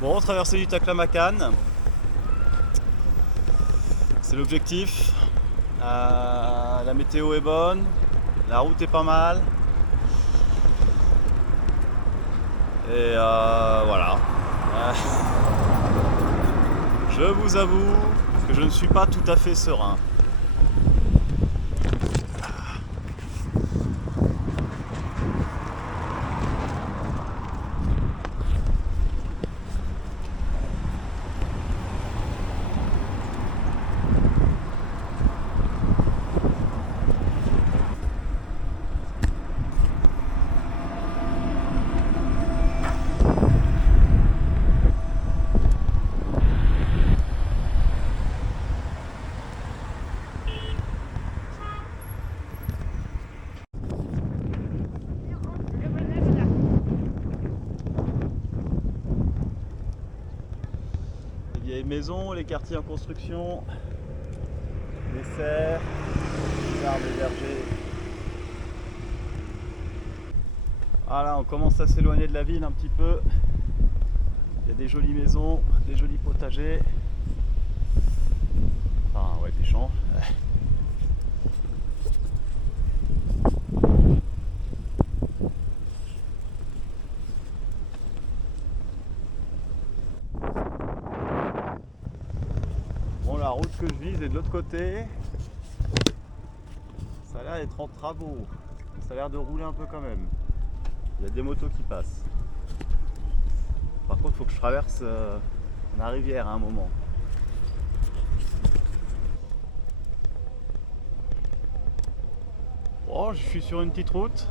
Bon, traverser du Taklamakan, c'est l'objectif. La météo est bonne, la route est pas mal. Et voilà. Je vous avoue que je ne suis pas tout à fait serein. Les vieilles maisons, les quartiers en construction, les serres, les arbres et vergers. Voilà, on commence à s'éloigner de la ville un petit peu. Il y a des jolies maisons, des jolis potagers. Enfin, ouais, des champs. Bon, la route que je vise est de l'autre côté. Ça a l'air d'être en travaux. Ça a l'air de rouler un peu quand même. Il y a des motos qui passent. Par contre, il faut que je traverse la rivière à un moment. Bon, je suis sur une petite route.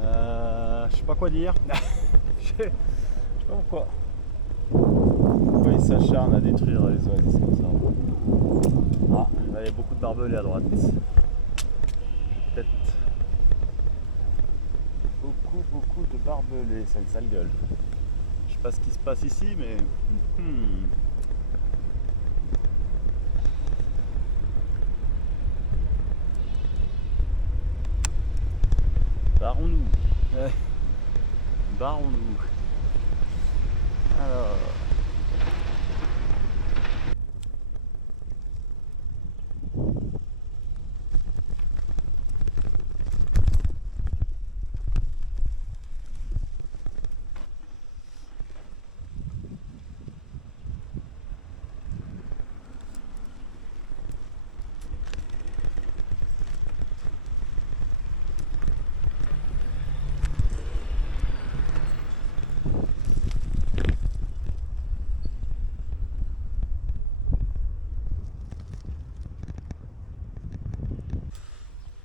Je sais pas quoi dire. Je sais pas pourquoi. Pourquoi ils s'acharnent à détruire les oasis comme ça. Ah, là, il y a beaucoup de barbelés à droite. Peut-être beaucoup de barbelés. C'est une sale gueule. Je sais pas ce qui se passe ici, mais barrons-nous. Barrons-nous. Alors.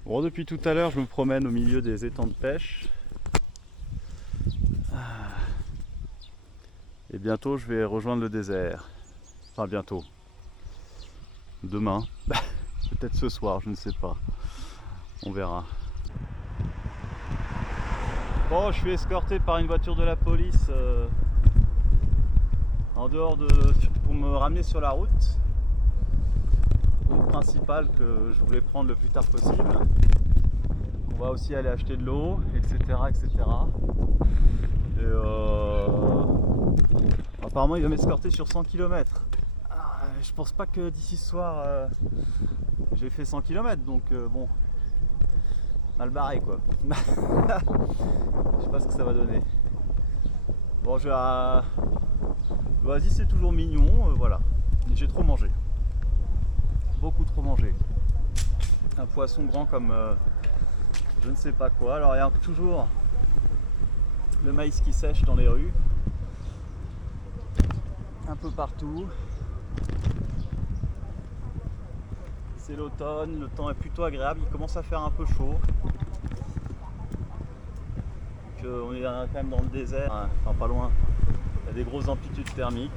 Bon, depuis tout à l'heure, je me promène au milieu des étangs de pêche. Et bientôt, je vais rejoindre le désert. Enfin, bientôt. Demain. Peut-être ce soir, je ne sais pas. On verra. Bon, je suis escorté par une voiture de la police en dehors pour me ramener sur la route. Le principal que je voulais prendre le plus tard possible. On va aussi aller acheter de l'eau, etc. etc. Et apparemment il va m'escorter sur 100 km. Je pense pas que d'ici ce soir j'ai fait 100 km, donc bon, mal barré quoi. Je sais pas ce que ça va donner. Bon, vas-y, c'est toujours mignon, voilà. J'ai trop mangé. Beaucoup trop mangé. Un poisson grand comme je ne sais pas quoi. Alors il y a toujours le maïs qui sèche dans les rues. Un peu partout. C'est l'automne, le temps est plutôt agréable, il commence à faire un peu chaud. Donc, on est quand même dans le désert, enfin pas loin. Il y a des grosses amplitudes thermiques.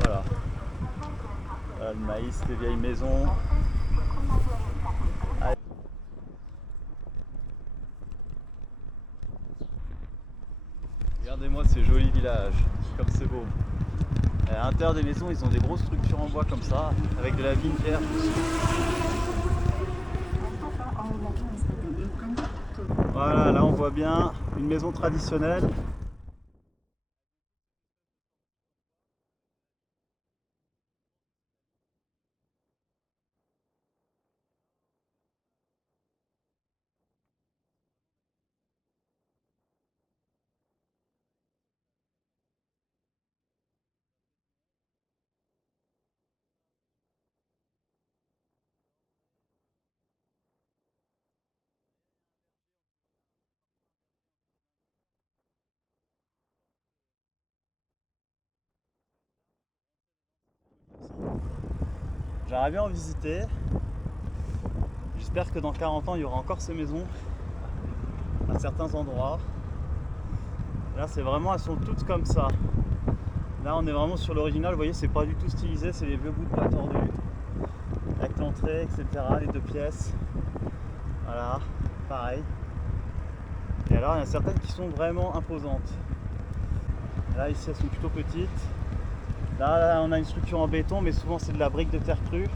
Voilà. Voilà le maïs, les vieilles maisons. Allez. Regardez-moi ces jolis villages, comme c'est beau. À l'intérieur des maisons, ils ont des grosses structures en bois comme ça, avec de la vigne verte dessus. Voilà, là on voit bien une maison traditionnelle J'aimerais bien en visiter. J'espère que dans 40 ans il y aura encore ces maisons à certains endroits. Là c'est vraiment, elles sont toutes comme ça. Là on est vraiment sur l'original, vous voyez c'est pas du tout stylisé, c'est les vieux bouts de bois tordus. Avec l'entrée, etc. Les 2 pièces. Voilà, pareil. Et alors il y en a certaines qui sont vraiment imposantes. Là ici elles sont plutôt petites. Là on a une structure en béton, mais souvent c'est de la brique de terre crue.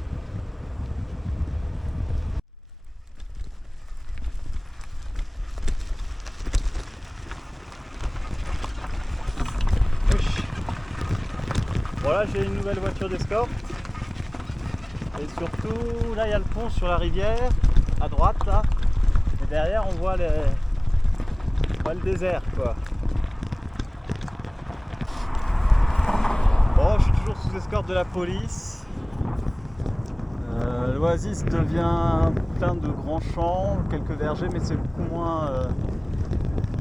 Voilà, j'ai une nouvelle voiture d'escorte. Et surtout, là il y a le pont sur la rivière, à droite là. Et derrière on voit le désert quoi. Bon, je suis toujours sous escorte de la police. L'Oasis devient plein de grands champs, quelques vergers, mais c'est beaucoup moins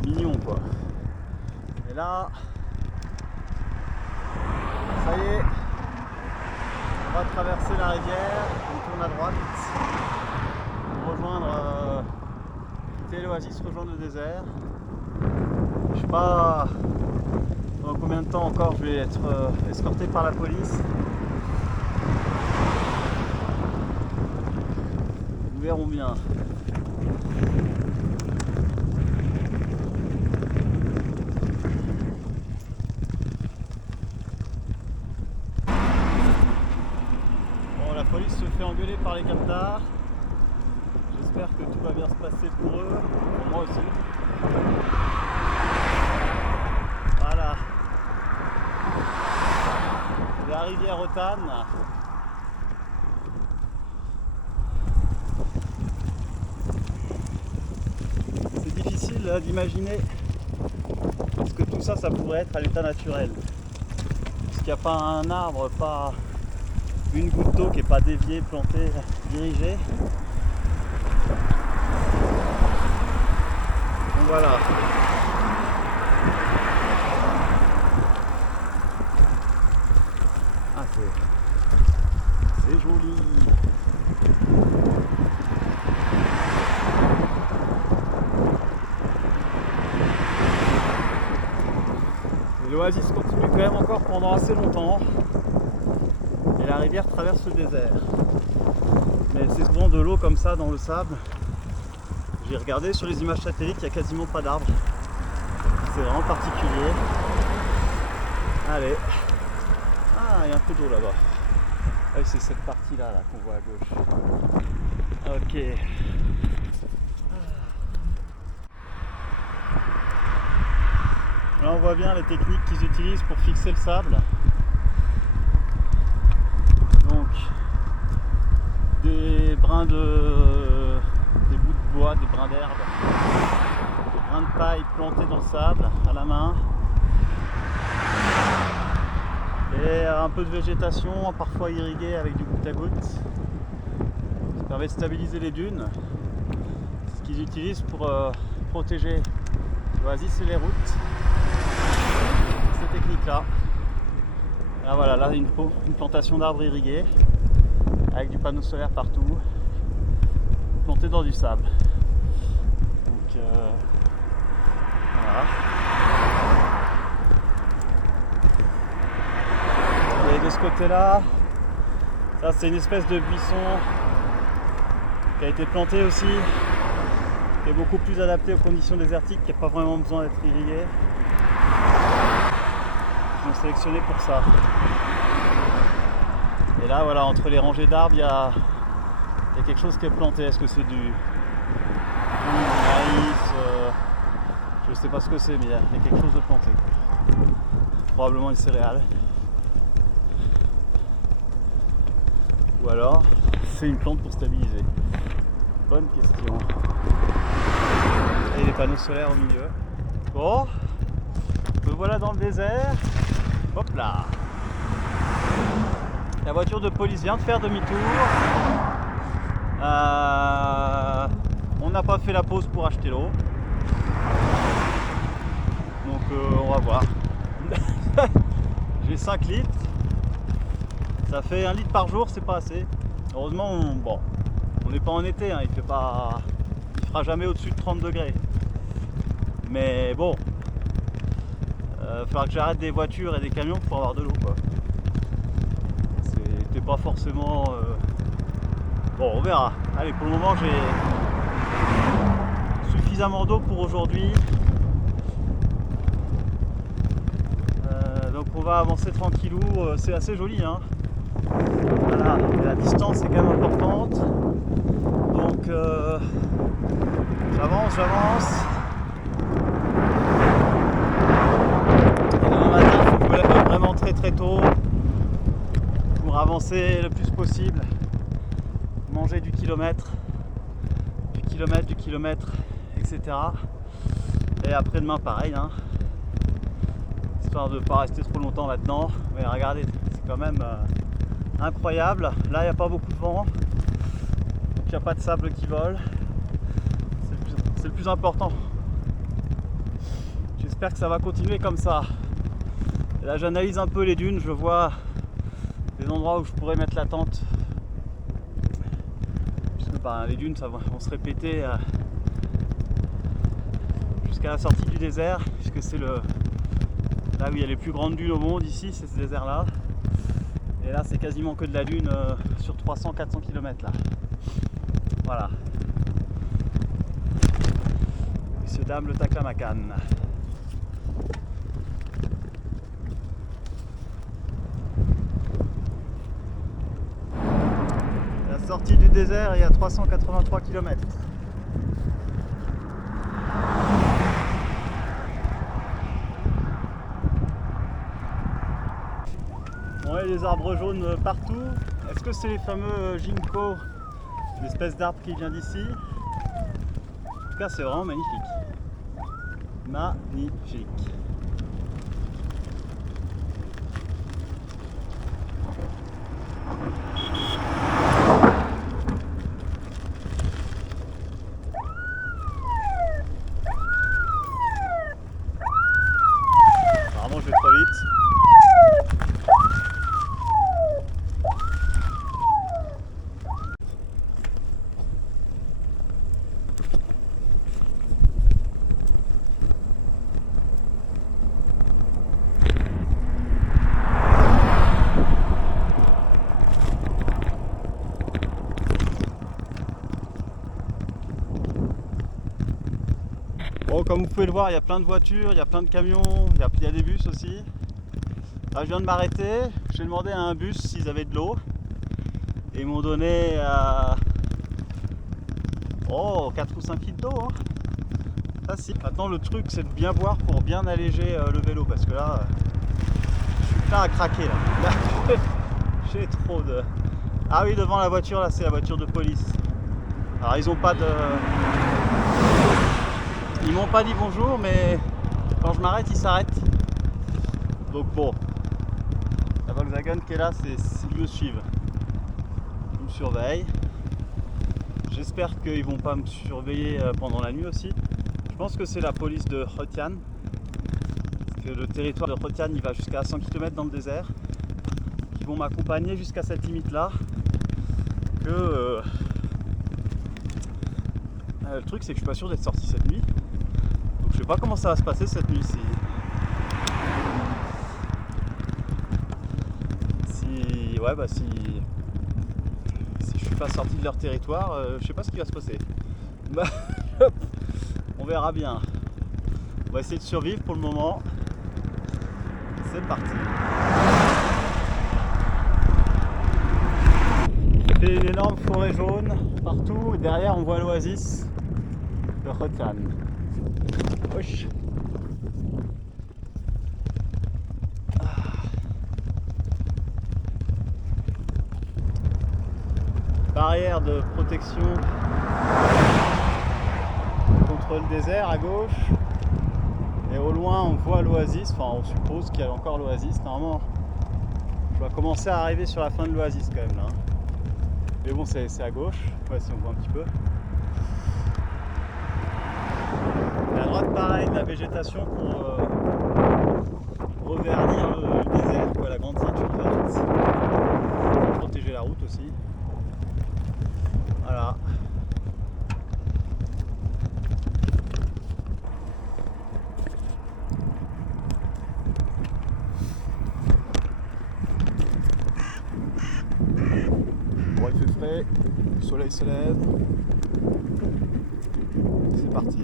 mignon quoi. Et là, ça y est, on va traverser la rivière, on tourne à droite pour rejoindre, quitter l'Oasis, rejoindre le désert. Je sais pas dans combien de temps encore je vais être escorté par la police. Nous verrons bien. Bon, la police se fait engueuler par les captars. J'espère que tout va bien se passer pour eux, pour moi aussi. Voilà. La rivière Otan. C'est difficile d'imaginer ce que tout ça, ça pourrait être à l'état naturel. Parce qu'il n'y a pas un arbre, pas une goutte d'eau qui n'est pas déviée, plantée, dirigée. Donc voilà. Ah, c'est joli. L'oasis continue quand même encore pendant assez longtemps. Et la rivière traverse le désert. Mais c'est souvent de l'eau comme ça dans le sable. J'ai regardé sur les images satellites, il n'y a quasiment pas d'arbres. C'est vraiment particulier. Allez. Ah, il y a un peu d'eau là-bas. Ah oui, c'est cette partie-là là, qu'on voit à gauche. Ok. Là on voit bien les techniques qu'ils utilisent pour fixer le sable. Donc des brins des bouts de bois, des brins d'herbe, des brins de paille plantés dans le sable à la main. Et un peu de végétation, parfois irriguée avec du goutte à goutte. Ça permet de stabiliser les dunes. C'est ce qu'ils utilisent pour protéger l'oasis et les routes. Ces techniques-là. Là voilà, là une plantation d'arbres irrigués avec du panneau solaire partout, planté dans du sable. Donc voilà. Et de ce côté-là, ça c'est une espèce de buisson qui a été planté aussi, qui est beaucoup plus adapté aux conditions désertiques, qui n'a pas vraiment besoin d'être irrigué. Ils ont sélectionné pour ça. Et là voilà, entre les rangées d'arbres, il y a quelque chose qui est planté. Est-ce que c'est du maïs, je sais pas ce que c'est, mais il y a quelque chose de planté. Probablement une céréale. Ou alors, c'est une plante pour stabiliser. Bonne question. Et les panneaux solaires au milieu. Bon, me voilà dans le désert. Hop là. La voiture de police vient de faire demi-tour. On n'a pas fait la pause pour acheter l'eau. Donc on va voir. J'ai 5 litres. Ça fait 1 litre par jour, c'est pas assez. Heureusement, on n'est pas en été, hein, il fera jamais au-dessus de 30 degrés. Mais bon, il va falloir que j'arrête des voitures et des camions pour avoir de l'eau, quoi. C'était pas forcément... Bon, on verra. Allez, pour le moment, j'ai suffisamment d'eau pour aujourd'hui. Donc on va avancer tranquillou. C'est assez joli, hein. Voilà, et la distance est quand même importante. Donc j'avance. Et demain matin, il faut que je me lève vraiment très tôt pour avancer le plus possible. Manger du kilomètre, etc. Et après-demain, pareil, hein. Histoire de ne pas rester trop longtemps là-dedans. Mais regardez, c'est quand même incroyable. Là, il n'y a pas beaucoup de vent, donc il n'y a pas de sable qui vole. C'est le plus important. J'espère que ça va continuer comme ça. Et là, j'analyse un peu les dunes, je vois des endroits où je pourrais mettre la tente. Puisque les dunes, ça vont se répéter jusqu'à la sortie du désert, puisque c'est là où il y a les plus grandes dunes au monde ici, c'est ce désert-là. Et là, c'est quasiment que de la dune sur 300-400 km là. Voilà. Messieurs, dames, le Taklamakan. La sortie du désert, il y a 383 km. Bon, il y a des arbres jaunes partout. Est-ce que c'est les fameux ginkgo, l'espèce d'arbre qui vient d'ici? En tout cas, c'est vraiment magnifique. Magnifique. Apparemment, je vais trop vite. Bon, comme vous pouvez le voir, il y a plein de voitures, il y a plein de camions, il y a des bus aussi. Là, je viens de m'arrêter, j'ai demandé à un bus s'ils avaient de l'eau. Et ils m'ont donné 4 ou 5 litres d'eau. Hein. Facile. Maintenant, le truc, c'est de bien boire pour bien alléger le vélo. Parce que là, je suis plein à craquer. Là, j'ai trop de... Ah oui, devant la voiture, là, c'est la voiture de police. Alors, ils ont pas de... Ils m'ont pas dit bonjour, mais quand je m'arrête, ils s'arrêtent. Donc bon, la Volkswagen qui est là, ils me suivent. Ils me surveillent. J'espère qu'ils vont pas me surveiller pendant la nuit aussi. Je pense que c'est la police de Khotian. Parce que le territoire de Khotian, il va jusqu'à 100 km dans le désert. Ils vont m'accompagner jusqu'à cette limite-là. Le truc, c'est que je suis pas sûr d'être sorti cette nuit. Je sais pas comment ça va se passer cette nuit si je suis pas sorti de leur territoire, je sais pas ce qui va se passer. Bah, on verra bien. On va essayer de survivre pour le moment. C'est parti. Il fait une énorme forêt jaune partout et derrière on voit l'oasis de Khotian. Wesh. Barrière de protection contre le désert à gauche. Et au loin on voit l'oasis, enfin on suppose qu'il y a encore l'oasis. Normalement je dois commencer à arriver sur la fin de l'oasis quand même là. Mais bon c'est à gauche, ouais, si on voit un petit peu. Et à droite pareil, de la végétation pour revernir le désert, quoi, la grande ceinture verte. Pour protéger la route aussi. Voilà. Bon, il fait frais, le soleil se lève. C'est parti.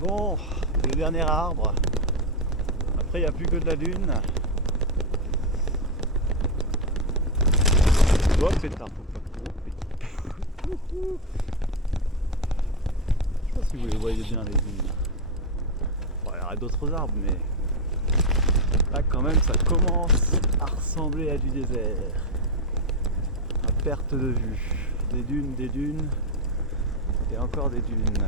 Bon, le dernier arbre. Après, il n'y a plus que de la dune. Oh, c'est tard. Je sais pas si vous les voyez bien, les dunes. Bon, il y aurait d'autres arbres, mais là, quand même, ça commence à ressembler à du désert. À perte de vue. Des dunes et encore des dunes.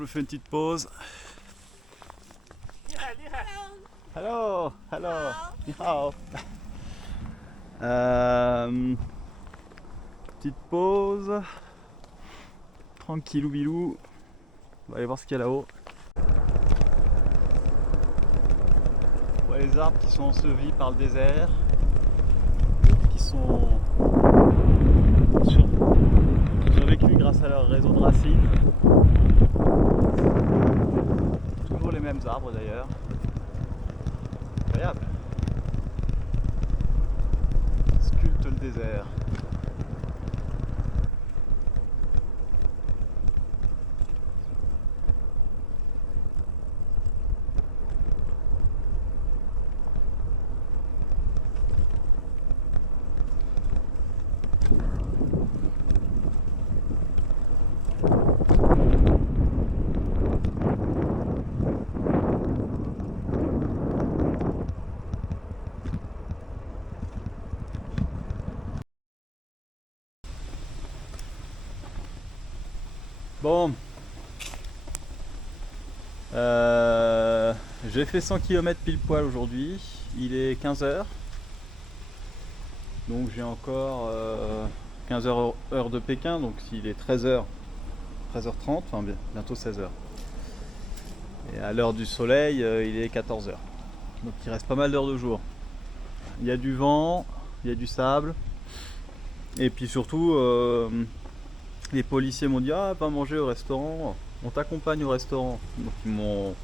je me fais une petite pause. Hello, hello, ni hao. Petite pause. Tranquillou bilou. On va aller voir ce qu'il y a là-haut. On voit les arbres qui sont ensevelis par le désert. D'autres qui sont survécus grâce à leur réseau de racines. Toujours les mêmes arbres d'ailleurs. Incroyable. Sculpte le désert. Bon, j'ai fait 100 km pile poil aujourd'hui, il est 15h, donc j'ai encore 15h heure de Pékin, donc il est 13h, 13h30, enfin bientôt 16h. Et à l'heure du soleil, il est 14h, donc il reste pas mal d'heures de jour. Il y a du vent, il y a du sable, et puis surtout... les policiers m'ont dit ah, va manger au restaurant, on t'accompagne au restaurant. Donc ils m'ont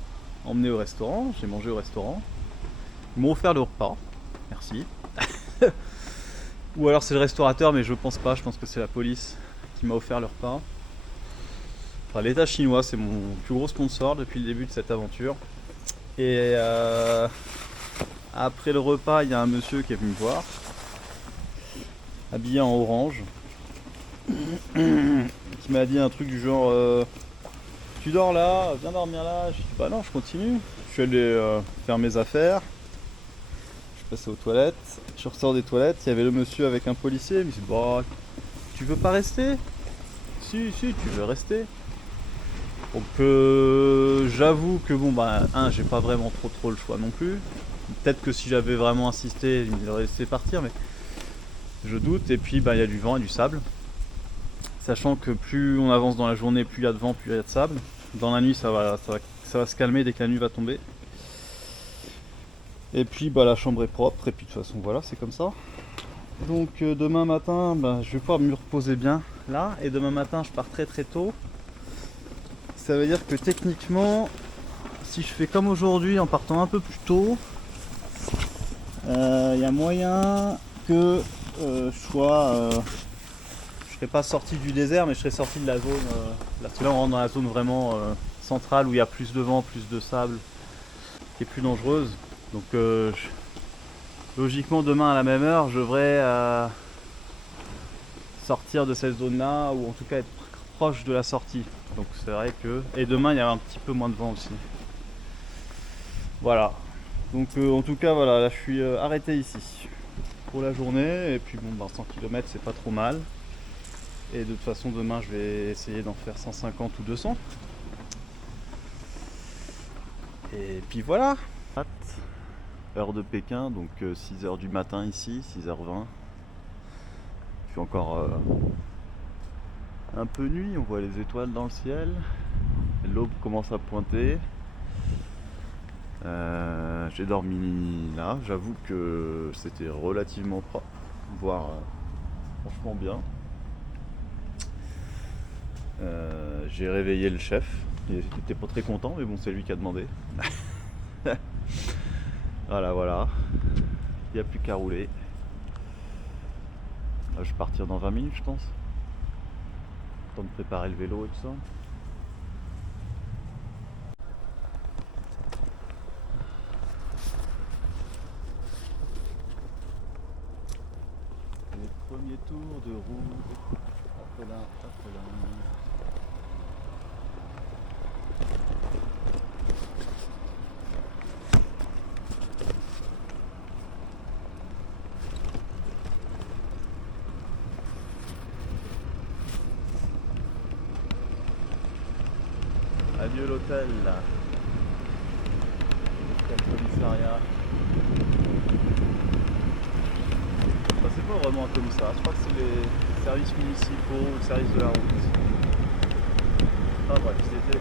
emmené au restaurant, j'ai mangé au restaurant. Ils m'ont offert le repas, merci. Ou alors c'est le restaurateur, mais je pense pas, je pense que c'est la police qui m'a offert le repas. Enfin, l'État chinois, c'est mon plus gros sponsor depuis le début de cette aventure. Et après le repas, il y a un monsieur qui est venu me voir, habillé en orange. Qui m'a dit un truc du genre tu dors là, viens dormir là. J'ai dit bah non, je continue. Je suis allé faire mes affaires. Je suis passé aux toilettes. Je ressors des toilettes, il y avait le monsieur avec un policier. Il me dit bah tu veux pas rester? Si tu veux rester. Donc j'avoue que bon bah j'ai pas vraiment trop le choix non plus. Peut-être que si j'avais vraiment insisté, il m'aurait laissé partir, mais je doute. Et puis bah il y a du vent et du sable. Sachant que plus on avance dans la journée, plus il y a de vent, plus il y a de sable. Dans la nuit, ça va se calmer dès que la nuit va tomber. Et puis bah, la chambre est propre, et puis de toute façon voilà, c'est comme ça. Donc demain matin, je vais pouvoir me reposer bien là. Et demain matin, je pars très tôt. Ça veut dire que techniquement, si je fais comme aujourd'hui en partant un peu plus tôt, il y a moyen que je sois... je serais pas sorti du désert, mais je serais sorti de la zone. Là on rentre dans la zone vraiment centrale où il y a plus de vent, plus de sable, qui est plus dangereuse. Donc logiquement demain à la même heure, je devrais sortir de cette zone-là, ou en tout cas être proche de la sortie. Donc c'est vrai que... Et demain il y a un petit peu moins de vent aussi. Voilà. Donc en tout cas voilà, là je suis arrêté ici pour la journée. Et puis bon 100 km c'est pas trop mal. Et de toute façon demain je vais essayer d'en faire 150 ou 200. Et puis voilà. Heure de Pékin, donc 6h du matin ici, 6h20. Il fait encore un peu nuit, on voit les étoiles dans le ciel. L'aube commence à pointer. J'ai dormi là, j'avoue que c'était relativement propre, voire franchement bien. J'ai réveillé le chef, il était pas très content, mais bon c'est lui qui a demandé. Voilà, il n'y a plus qu'à rouler. Là, je vais partir dans 20 minutes je pense. Temps de préparer le vélo et tout ça. Les premiers tours de roue. Hop là. milieu l'hôtel là. Le commissariat. Enfin, c'est pas vraiment un commissariat, je crois que c'est les services municipaux ou le service de la route. Ah bref, c'était bien.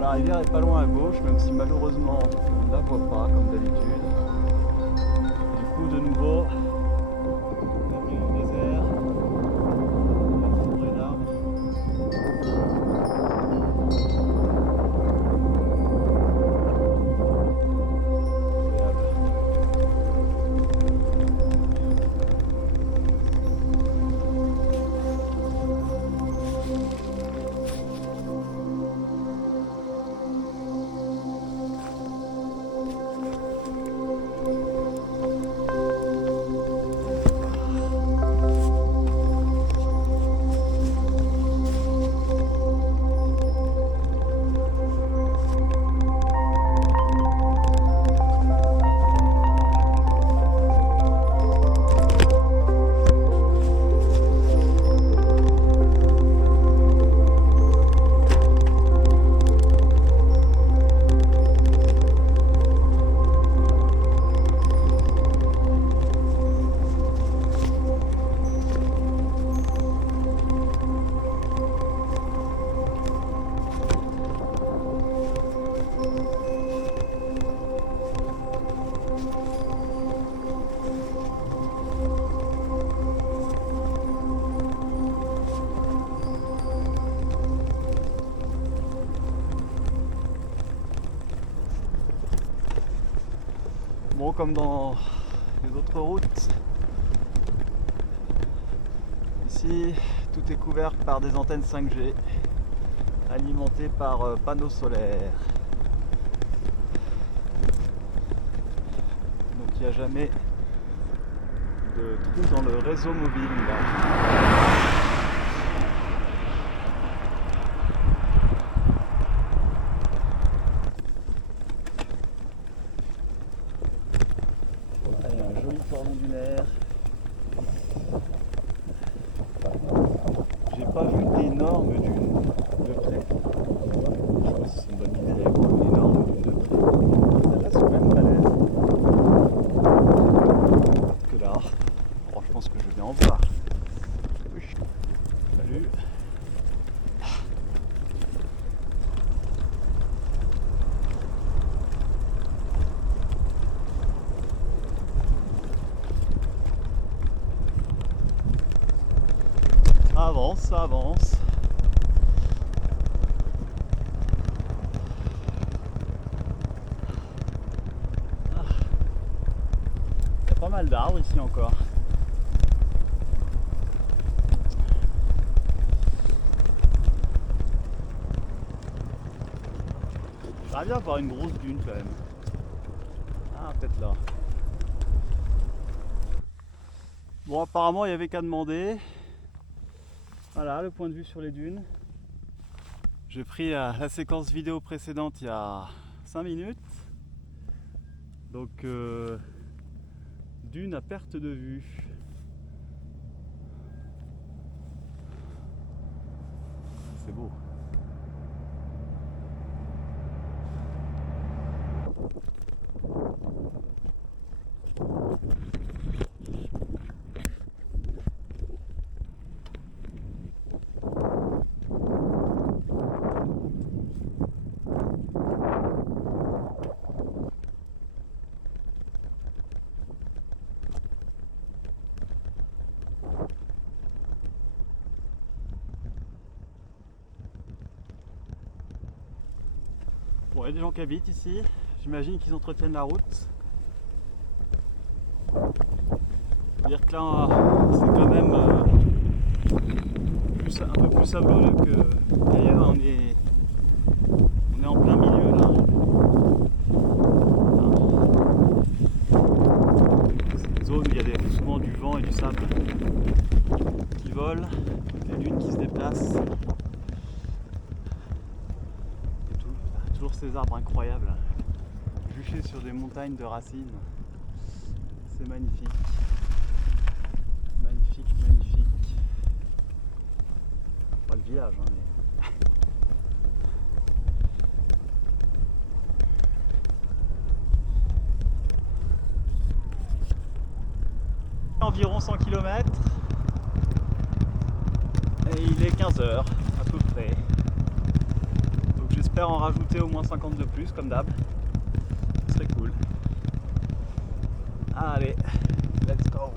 La rivière est pas loin à gauche, même si malheureusement on ne la voit pas comme d'habitude. Du coup, de nouveau, on est pris au désert, la forêt d'arbres. Bon, comme dans les autres routes, ici tout est couvert par des antennes 5G alimentées par panneaux solaires. Donc il n'y a jamais de trou dans le réseau mobile. Un joli cordon dunaire. J'ai pas vu d'énormes dunes de près. Je sais pas si c'est une bonne idée d'aller voir une énorme dune de près. Celle-là c'est quand même balèze. Que là, alors je pense que je vais en voir. avance, ça avance. Il y a pas mal d'arbres ici encore. J'aimerais bien avoir une grosse dune quand même. Ah, peut-être là. Bon, apparemment il n'y avait qu'à demander. Voilà le point de vue sur les dunes. J'ai pris la séquence vidéo précédente il y a 5 minutes. Donc dune à perte de vue. C'est beau. Bon, il y a des gens qui habitent ici, j'imagine qu'ils entretiennent la route. Faut dire que là, c'est quand même un peu plus sablonneux qu'ailleurs. On est en plein milieu là. C'est une zone où il y a souvent du vent et du sable qui volent, des dunes qui se déplacent. Toujours ces arbres incroyables, juchés sur des montagnes de racines. C'est magnifique. Magnifique, magnifique. Pas le village, hein, mais... Environ 100 km. Et il est 15h à peu près. Donc j'espère en rajouter au moins 50 de plus, comme d'hab. Ce serait cool. Allez, let's go.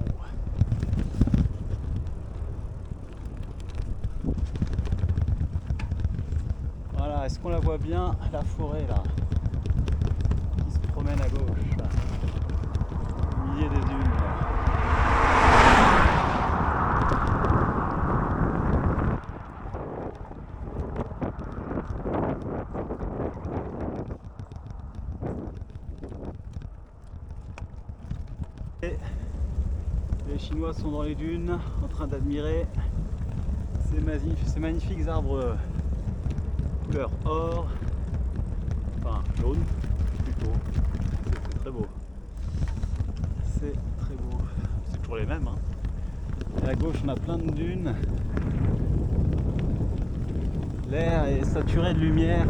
Voilà, est-ce qu'on la voit bien, la forêt là, qui se promène à gauche, là, au milieu des dunes. Et les Chinois sont dans les dunes en train d'admirer ces magnifiques arbres couleur or, enfin jaune plutôt. C'est très beau. C'est très beau. C'est toujours les mêmes. Hein. Et à gauche on a plein de dunes. L'air est saturé de lumière.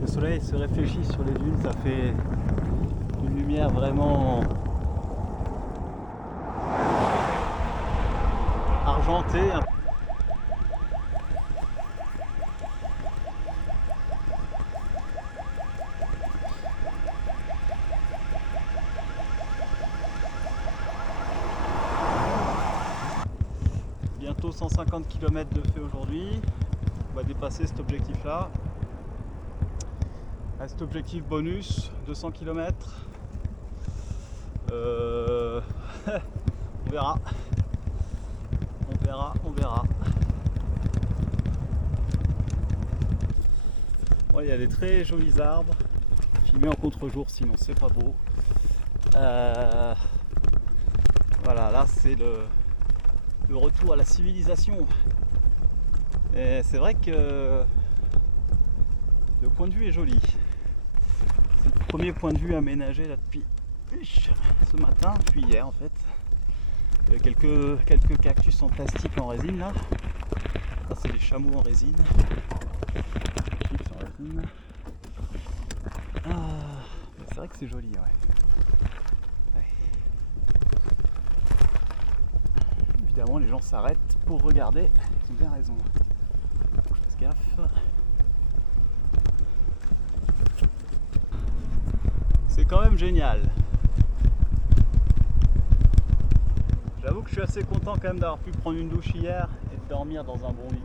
Le soleil se réfléchit sur les dunes, ça fait une lumière vraiment argentée. Bientôt 150 km de fait aujourd'hui. On va dépasser cet objectif là. À cet objectif bonus, 200 km. On verra. On verra. Ouais, il y a des très jolis arbres. Filmé en contre-jour, sinon c'est pas beau. Voilà, là c'est le retour à la civilisation. Et c'est vrai que le point de vue est joli. C'est le premier point de vue aménagé là depuis ce matin, depuis hier en fait. Il y a quelques cactus en plastique en résine là. Ça c'est les chameaux en résine. C'est vrai que c'est joli, ouais. Évidemment les gens s'arrêtent pour regarder, ils ont bien raison. Faut que je fasse gaffe. C'est quand même génial. J'avoue que je suis assez content quand même d'avoir pu prendre une douche hier et de dormir dans un bon lit.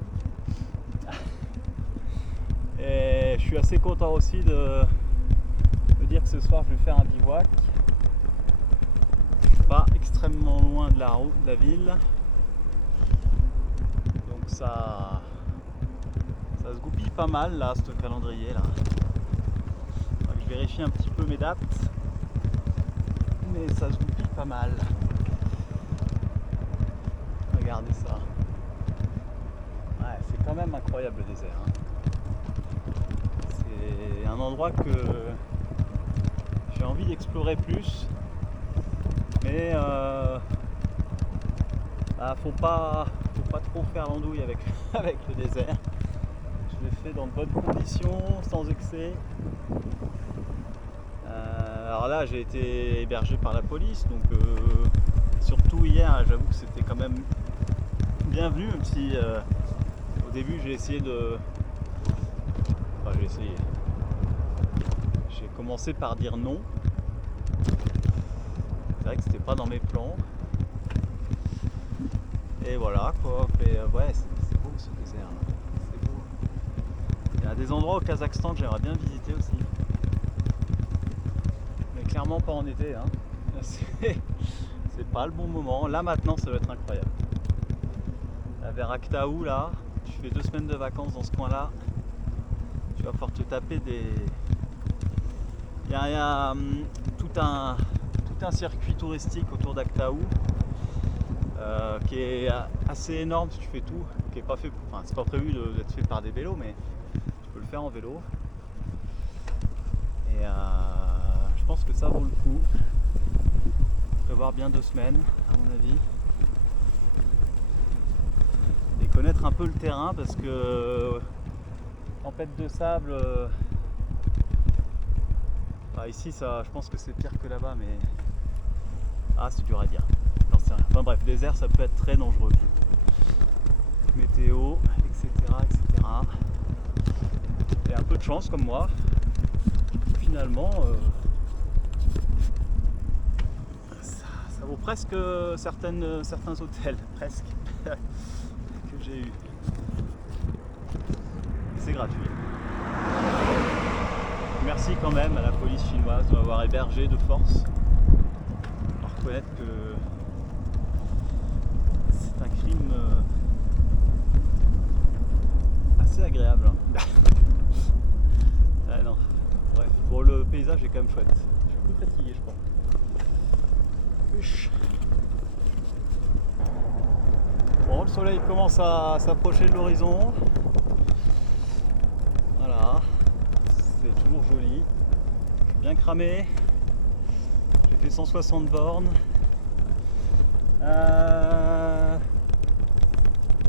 Et je suis assez content aussi de dire que ce soir je vais faire un bivouac. Pas extrêmement loin de la route, de la ville. Donc ça se goupille pas mal là, ce calendrier là. Donc, je vérifie un petit peu mes dates. Mais ça se goupille pas mal. Regardez ça. Ouais, c'est quand même incroyable le désert. Hein. C'est un endroit que j'ai envie d'explorer plus. Mais faut pas trop faire l'andouille avec, avec le désert. Je l'ai fait dans de bonnes conditions, sans excès. Alors là j'ai été hébergé par la police, donc surtout hier, j'avoue que c'était quand même bienvenu, même si au début j'ai essayé de... Enfin j'ai essayé. J'ai commencé par dire non. C'est vrai que c'était pas dans mes plans. Et voilà quoi, mais ouais, c'est beau ce désert là. C'est beau. Il y a des endroits au Kazakhstan que j'aimerais bien visiter aussi. Mais clairement pas en été, hein. C'est pas le bon moment. Là maintenant ça va être incroyable. Là, vers Aktaou là, tu fais 2 semaines de vacances dans ce coin là, tu vas pouvoir te taper des... Il y a tout un circuit touristique autour d'Aktaou qui est assez énorme si tu fais tout, qui est pas fait, enfin c'est pas prévu d'être fait par des vélos, mais tu peux le faire en vélo. Et je pense que ça vaut le coup. Prévoir bien 2 semaines à mon avis. Et connaître un peu le terrain parce que tempête de sable. Ici ça, je pense que c'est pire que là-bas, mais c'est dur à dire. J'en sais rien. Enfin bref, désert ça peut être très dangereux. Météo, etc. etc. Et un peu de chance comme moi. Finalement ça vaut presque certains hôtels, presque, que j'ai eu. C'est gratuit. Merci quand même à la police chinoise de m'avoir hébergé de force. On va reconnaître que c'est un crime assez agréable. Non. Bref, bon, le paysage est quand même chouette. Je suis plus fatigué, je crois. Bon, le soleil commence à s'approcher de l'horizon. Voilà, c'est toujours joli. Je suis bien cramé. J'ai fait 160 bornes.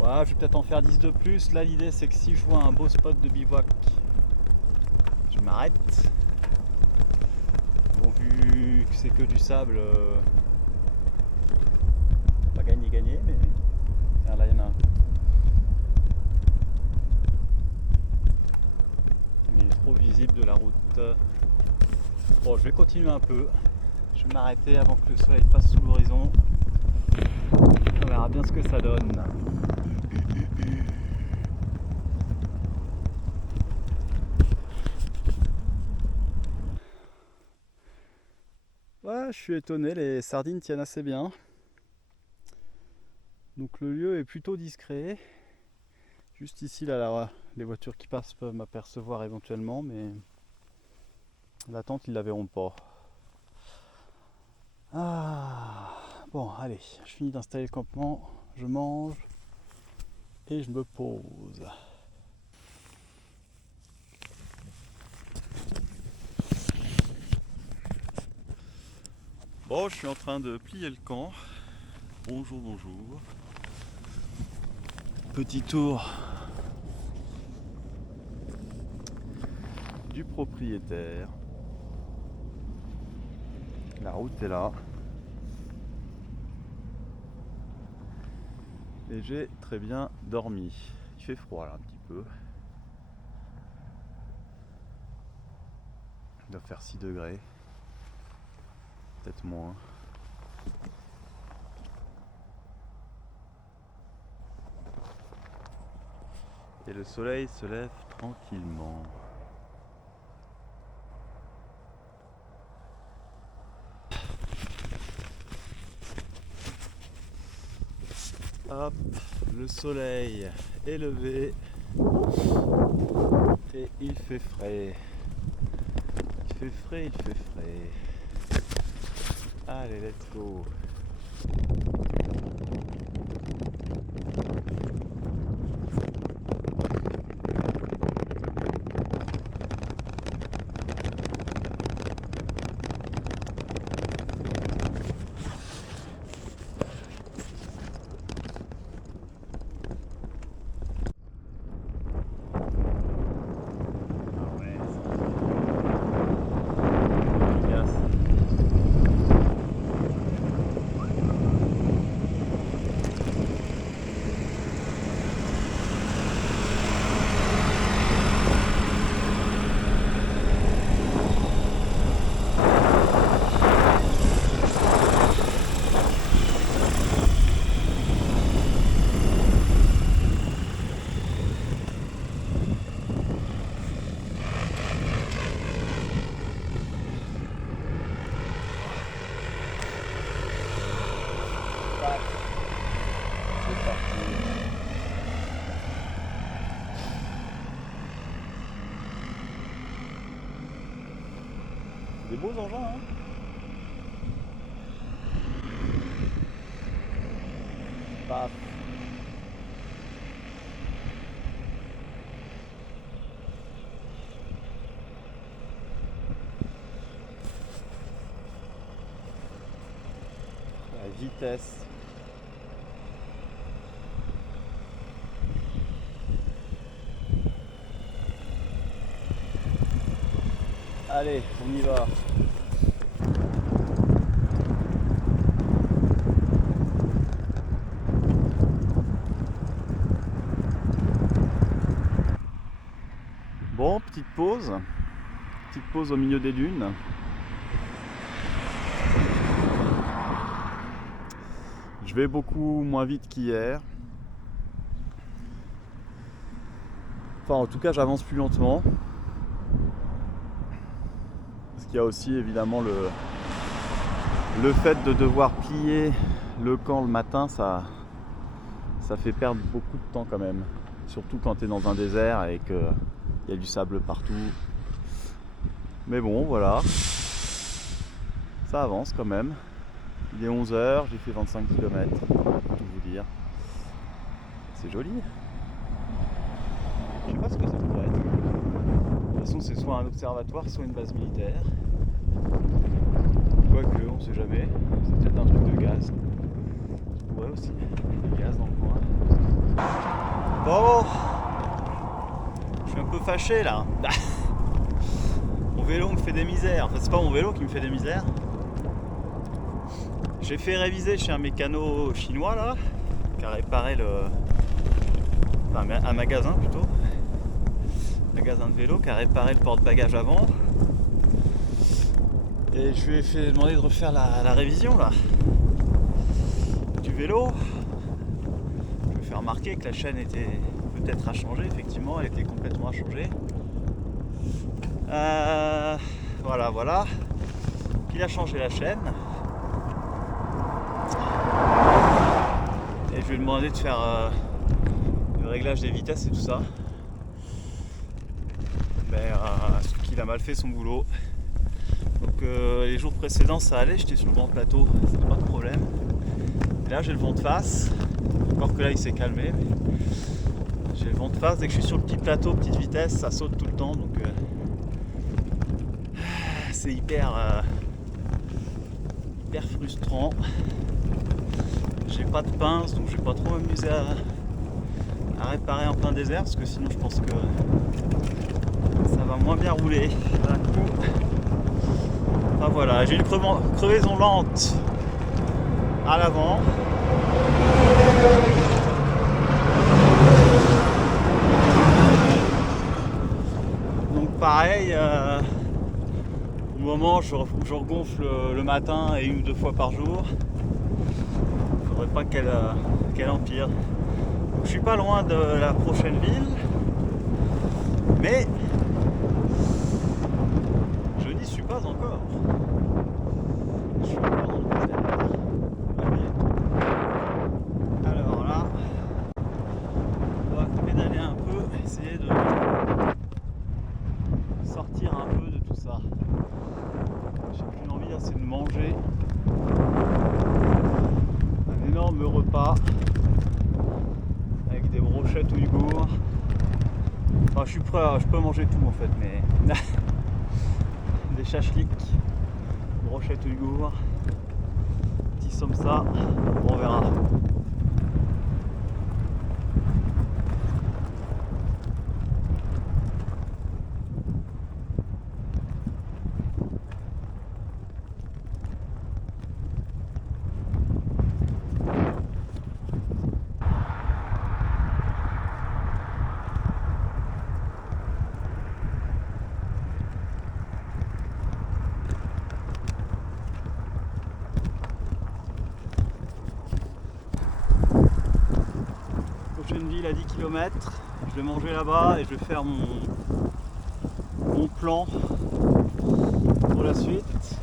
Ouais, je vais peut-être en faire 10 de plus. Là, l'idée, c'est que si je vois un beau spot de bivouac, je m'arrête. Bon, vu que c'est que du sable, pas gagné, mais là, il y en a un. Mais il est trop visible de la route. Bon, je vais continuer un peu. Je vais m'arrêter avant que le soleil passe sous l'horizon. On verra bien ce que ça donne. Ouais, je suis étonné, les sardines tiennent assez bien. Donc le lieu est plutôt discret. Juste ici, là, les voitures qui passent peuvent m'apercevoir éventuellement, mais la tente, ils la verront pas. Bon, allez, je finis d'installer le campement, je mange et je me pose. Bon, je suis en train de plier le camp. Bonjour. Petit tour du propriétaire. La route est là. Et j'ai très bien dormi. Il fait froid là un petit peu. Il doit faire 6 degrés. Peut-être moins. Et le soleil se lève tranquillement. Hop, le soleil est levé et il fait frais. Il fait frais, il fait frais. Allez, let's go. Des beaux engins, hein. Paf. La vitesse. Allez, on y va. Bon, petite pause au milieu des dunes. Je vais beaucoup moins vite qu'hier. Enfin, en tout cas, j'avance plus lentement. Parce qu'il y a aussi évidemment le fait de devoir plier le camp le matin, ça fait perdre beaucoup de temps quand même. Surtout quand tu es dans un désert et qu'il y a du sable partout. Mais bon, voilà. Ça avance quand même. Il est 11h, j'ai fait 25 km, pour tout vous dire. C'est joli. Je sais pas ce que ça pourrait être. De toute façon, c'est soit un observatoire, soit une base militaire. Quoique, on sait jamais. C'est peut-être un truc de gaz. Ça pourrait aussi. Du gaz dans le coin. Bon, je suis un peu fâché là. Mon vélo me fait des misères. Enfin, c'est pas mon vélo qui me fait des misères. J'ai fait réviser chez un mécano chinois là, qui a réparé enfin, un magasin plutôt. Magasin de vélo qui a réparé le porte-bagages avant. Et je lui ai fait demander de refaire la révision là du vélo. Je lui ai fait remarquer que la chaîne était peut-être à changer, effectivement, elle était complètement à changer. Voilà. Il a changé la chaîne. Et je lui ai demandé de faire le réglage des vitesses et tout ça. Sauf qu'il a mal fait son boulot. Donc les jours précédents ça allait, j'étais sur le grand plateau, c'était pas de problème. Et là j'ai le vent de face, encore que là il s'est calmé, mais j'ai le vent de face, dès que je suis sur le petit plateau, petite vitesse, ça saute tout le temps, donc c'est hyper frustrant. J'ai pas de pince, donc je vais pas trop m'amuser à réparer en plein désert, parce que sinon je pense que ça va moins bien rouler d'un coup. Enfin voilà, j'ai une crevaison lente à l'avant. Donc pareil, au moment je regonfle le matin et une ou deux fois par jour. Faudrait pas qu'elle empire. Donc, je suis pas loin de la prochaine ville. Mais je n'y suis pas encore. Je suis encore dans le désert. Alors là, on va pédaler un peu, essayer de sortir un peu de tout ça. J'ai qu'une envie là, c'est de manger un énorme repas avec des brochettes ouïghours. Enfin, je suis prêt, je peux manger tout en fait, mais des chachliks, brochettes ouïghours, petit somsa, on verra. Prochaine ville à 10 km, je vais manger là-bas et je vais faire mon plan pour la suite.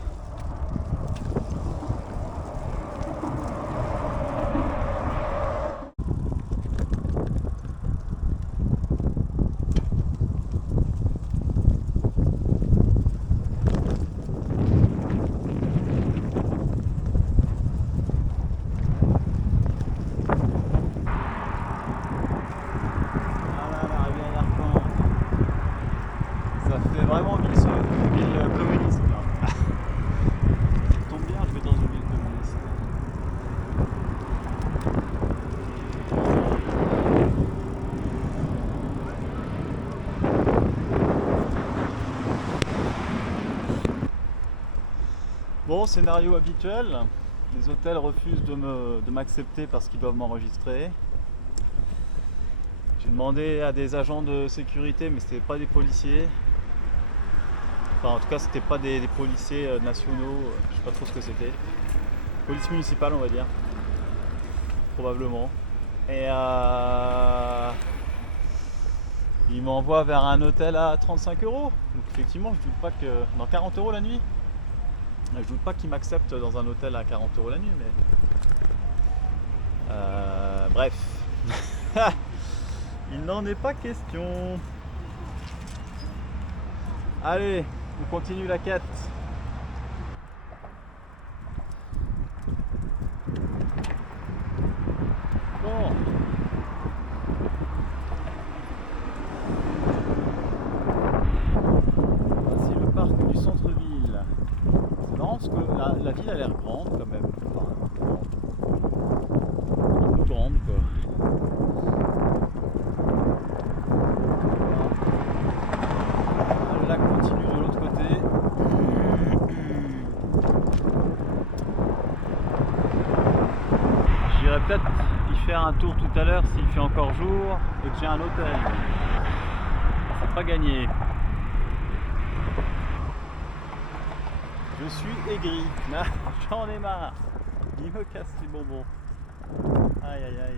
Vraiment ville communiste là. Ça tombe bien, je vais dans une ville communiste. Bon, scénario habituel, les hôtels refusent de m'accepter parce qu'ils doivent m'enregistrer. J'ai demandé à des agents de sécurité, mais c'était pas des policiers. Enfin, en tout cas, c'était pas des policiers nationaux, je sais pas trop ce que c'était. Police municipale, on va dire. Probablement. Et ils m'envoient vers un hôtel à 35 €. Donc, effectivement, je doute pas que. Dans 40 € la nuit. Je doute pas qu'ils m'acceptent dans un hôtel à 40 € la nuit, mais. Bref. Il n'en est pas question. Allez, on continue la quête. Bon. Voici le parc du centre-ville. C'est marrant parce que la ville a l'air grande quand même. Enfin, un peu grande quoi. Le lac continue de l'autre côté. J'irai peut-être y faire un tour tout à l'heure s'il fait encore jour et que j'ai un hôtel. C'est pas gagné. Je suis aigri. J'en ai marre. Il me casse les bonbons. Aïe aïe aïe.